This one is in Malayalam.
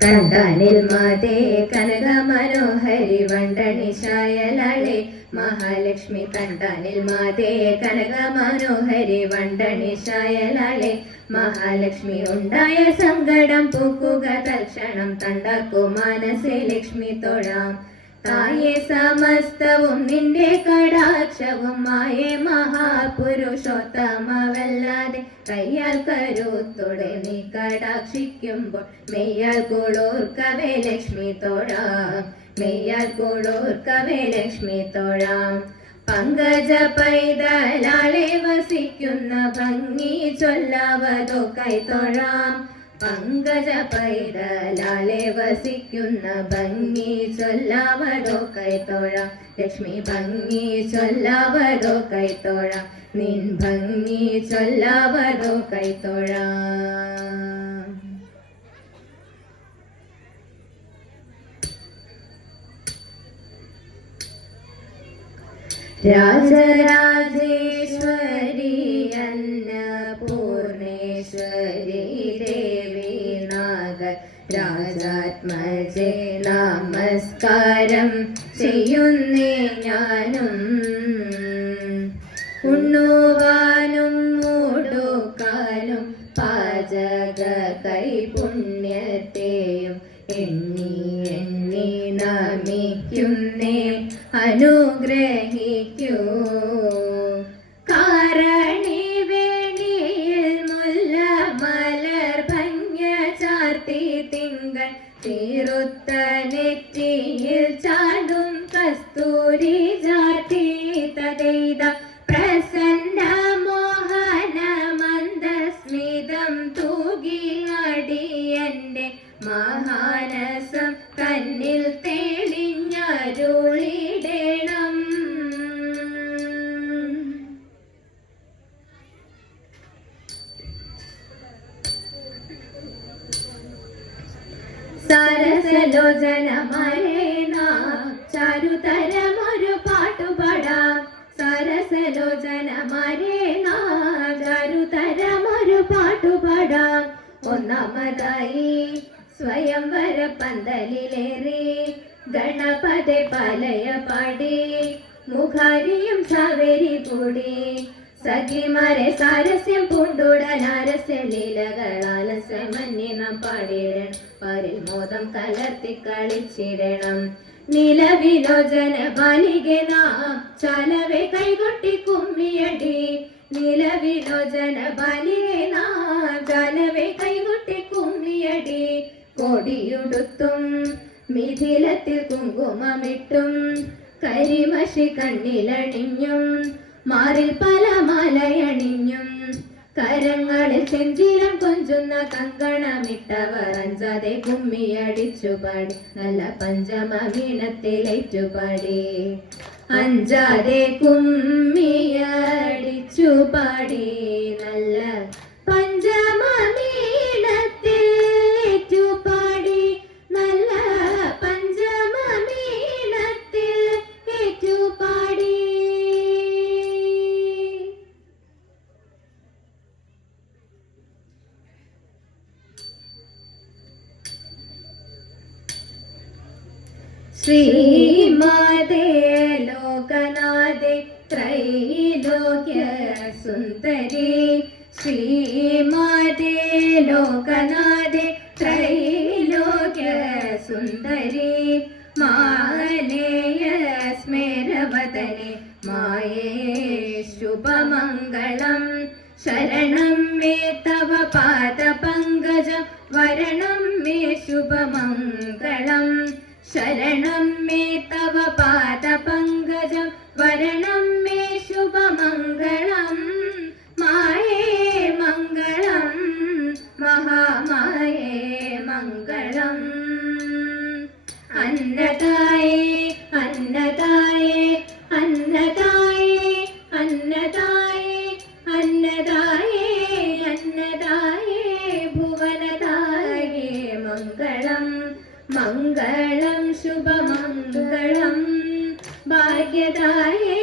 കണ്ടാനിൽ മാതേ കനക മനോഹരി വണ്ടണിശായലാളെ മഹാലക്ഷ്മി കണ്ടാനിൽ മാതേ കനക മനോഹരി വണ്ടണിശായലാളെ മഹാലക്ഷ്മി ഉണ്ടായ സങ്കടം പൂക്കുക തൽക്ഷണം തണ്ടാക്കു മനസ്സേ ലക്ഷ്മി തൊഴാം തായേ സമസ്തവും നിന്റെ കടാക്ഷവും മായേ മഹാപുരുഷോത്തമവല്ലാതെ കയ്യാൽ കരുത്തോടെ നീ കടാക്ഷിക്കുമ്പോൾ മെയ്യാൽ കൂടോർക്കവേ ലക്ഷ്മി തൊഴാം മെയ്യാൽ കൂടോർക്കവേ ലക്ഷ്മി തൊഴാം പങ്കജ പൈതലാളെ വസിക്കുന്ന ഭംഗി ചൊല്ലാവതോ കൈതൊഴാം പങ്കജ പൈതലാളെ വസിക്കുന്ന ഭംഗി ചൊല്ലാവതോ കൈതൊഴാം ലക്ഷ്മി ഭംഗി ചൊല്ലാവതോ കൈതൊഴാം നിൻ ഭംഗി ചൊല്ലാവതോ കൈതൊഴാം. രാജരാജേശ്വരി അന്നപൂർണേശ്വരി ദേവി നാഗ രാജാത്മജേ നമസ്കാരം ചെയ്യുന്നേ ഞാനും ഉണ്ണുവാനും മൂടുക്കാനും പാചക കൈപുണ്യത്തെയും എണ്ണി എണ്ണി നമിക്കുന്നേ അനുഗ്രഹിക്കൂ കാരണി വേണിയിൽ മുല്ല മലർ ഭംഗ ചാർത്തി തിങ്കൾ തീറുത്ത നെറ്റിയിൽ ചാടും കസ്തൂരി ചാർത്തി തദൈത പ്രസന്ന മോഹന മന്ദസ്മിതം തൂകി അടിയന്റെ മഹാനസം കണ്ണിൽ തെളിഞ്ഞരുളിടണം. സരസലോചനമരേന ചാരുതരമൊരു പാട്ടുപാടാം സരസലോചനമരേന ചാരുതരമൊരു പാട്ടുപാടാം. ഒന്നാമതായി സ്വയംവര പന്തലിലേറി ഗണപതി പലയ പാടി മുഖാരിയും സാവേരി കൂടി സഖിമാരെ സാരസ്യം പൂണ്ടുടനാരസ്യ ലീലകളാലസ്യമന്യെ നാം പാടിയിടണം പാരിൽ മോദം കലർത്തി കളിച്ചിടണം. നിലവിലോചന ബാലികെ നാം ചാലവെ കൈകൊട്ടി കുമ്മിയടി നിലവിലോചന ബാലികെ നാം ചാലവെ കൈകൊട്ടി കുമ്മിയടി കോടിയുടുത്തും മിഥിലത്തിൽ കുങ്കുമമിട്ടും കരിമഷി കണ്ണിലണിഞ്ഞും മാറിൽ പല മാലയണിഞ്ഞും കരങ്ങളിൽ ചെഞ്ചീരം കൊഞ്ചുന്ന കങ്കണമിട്ടവർ അഞ്ചാതെ കുമ്മിയടിച്ചുപാടി നല്ല പഞ്ചമ വീണത്തിലേറ്റുപാടി അഞ്ചാതെ കുമ്മിയടിച്ചുപാടി നല്ല പഞ്ചമ വീണത്തിൽ ഏറ്റുപാടി നല്ല പഞ്ചമ വീണത്തിൽ ഏറ്റുപാടി. ശ്രീമാതേ ലോകനാഥേ ത്രൈലോക്യ സുന്ദരി ശ്രീമാതേ ലോകനാഥേ ത്രൈലോക്യ സുന്ദരി മാലേയ സ്മേരവദനെ മായേ ശുഭമംഗളം ശരണം മേ തവ പാദപങ്കജം വരണം മേ ശുഭമംഗളം ശരണം മേ തവ പാദപങ്കജം വരണം മേ ശുഭമംഗളം മായേ മംഗളം മഹാമായേ മംഗളം. അന്നദായേ അന്നദായേ അന്നദായേ അന്നദായേ അന്നദായേ അന്നദായേ ഭുവനദായേ മംഗളം മംഗളം ശുഭമംഗളം ഭാഗ്യദായേ